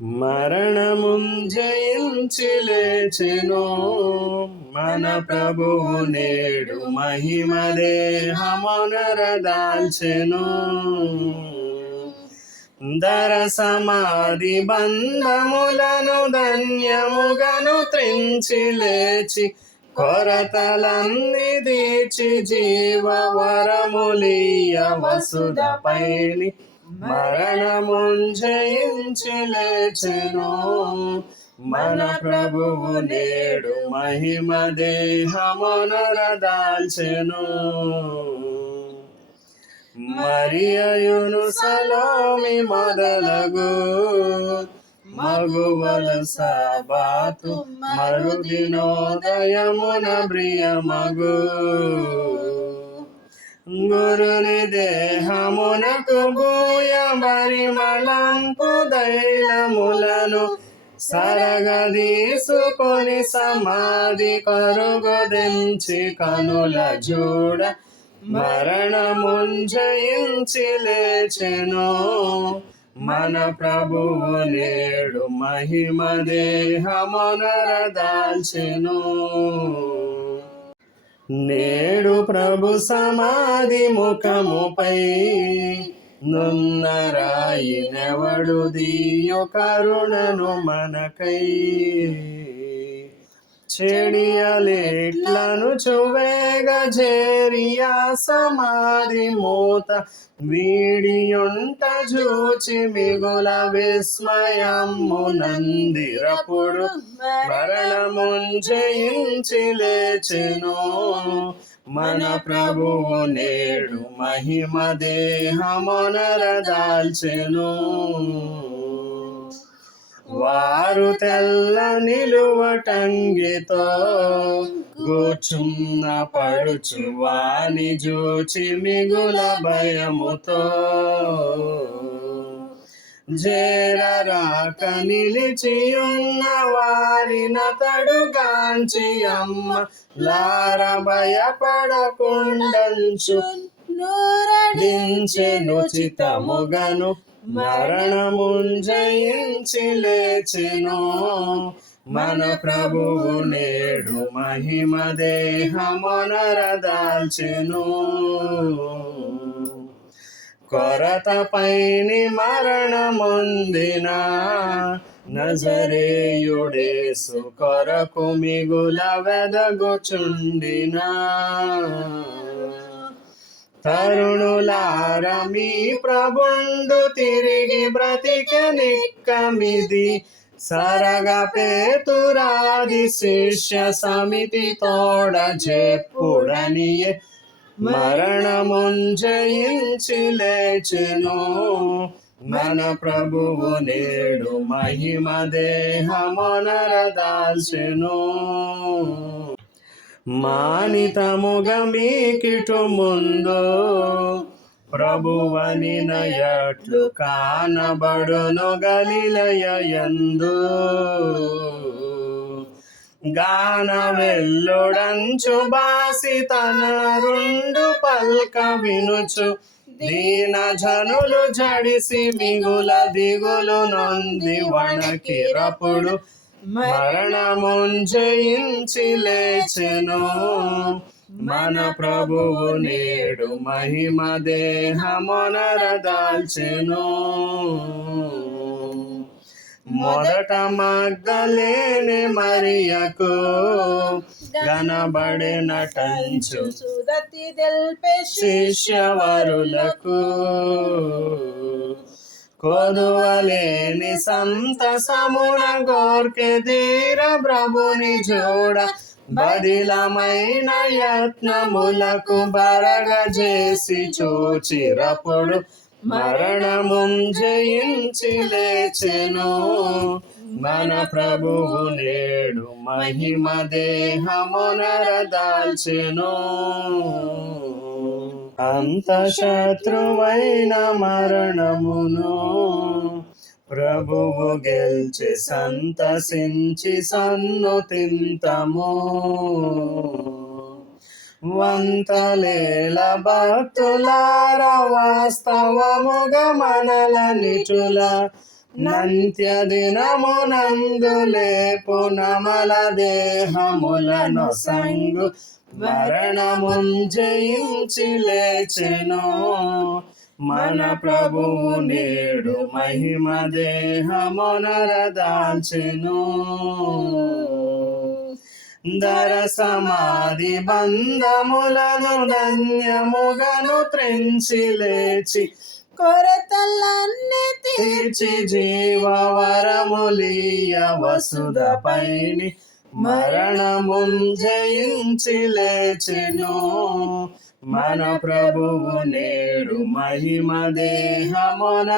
మరణమున్ జయించి లేచెను మన ప్రభువు నేడు మహిమ దేహమునరదాల్చెను. దర సమాధి బంధములను ధన్యముగను త్రించి లేచి కొరతలన్నీ దీచి జీవ వరములియ వసుధపైని మరణమున్ జయించి లేచెను మన ప్రభువు నేడు మహిమ దేహమునరదాల్చెను. మరియయును సలోమి మొదలగు మగువల సబాతు మరుదినోదయమున ప్రియమగు గురుని దేహమునకు భూయ పరిమళంపు దైలములను సరగదీసుకొని సమాధి కరుగదించి కనుల చూడ మరణమున్ జయించి లేచెను మన ప్రభువు నేడు మహిమ దేహమునరదాల్చెను. నేడు ప్రభు సమాధి ముఖముపై నున్నరాయినెవడు దీయు కరుణను మనకై చెడియలేట్లను చువేగ చేరియా సమాధి మూత వీడియుంట చూచి మిగుల విస్మయమునందిరపుడు మరణమున్ జయించి లేచెను మన ప్రభువు నేడు మహిమ దేహమునరదాల్చెను. వారు తెల్ల నిలువటంగితో కూర్చున్న పడుచు వాని జూచి మిగుల భయముతో జేరరాక నిలిచియున్న వారినతడు గాంచి అమ్మ లార భయపడకుండంచు దించెనుచితముగను మరణమున్ జయించి లేచెను మన ప్రభువు నేడు మహిమ దేహమునరదాల్చెను. కొరతపైని మరణమొందిన నజరేయుడేసు కొరకు మిగుల వెదగుచుండిన తరుణులార మీ ప్రభుండు తిరిగి బ్రతికనిక్కమిది సరగ పేతురాది శిష్య సమితి తోడ చెప్పుడనియే మరణమున్ జయించి లేచెను మన ప్రభువు నేడు మహిమ దేహమునరదాల్చెను. మానితముగా మీకిటు ముందు ప్రభువని నయట్లు కానబడును గలిలయ యందు గాన వెల్లుడంచు బాసి తన రెండు పల్క వినుచు దీన జనులు జడిసి మిగుల దిగులు నొంది వణకిరపుడు మరణమున్ జయించి లేచెను మన ప్రభువు నేడు మహిమ దేహమునరదాల్చెను. మొదట మగ్దలేని మరియకు గనబడినటంచు శిష్యవరులకు కొదువలేని సంతసమున గోర్కె ధీర ప్రభుని జోడ బదిలమైన యత్నములకు బరగజేసి చూచిరపుడు మరణమున్ జయించి లేచెను మన ప్రభువు నేడు మహిమ దేహమునరదాల్చెను. అంత శత్రువైన మరణమును ప్రభువు గెల్చి సంతసించి సన్నుతింతము వంతలేల భక్తులార వాస్తవముగా మనల నిచుల నంత్య దినమునందు లేపు నమల దేహములను సంగు మరణమున్ జయించి లేచెను. మన ప్రభువు నేడు మహిమ దేహమునరదాల్చెను. దర సమాధి బంధములను ధన్యముగను త్రెంచి లేచి కొరతలన్నీ తీర్చి జీవవరములీయ వసుధపైని మరణమున్ జయించి లేచెను. మన ప్రభువు నేడు మహిమ దేహమునరదాల్చెను.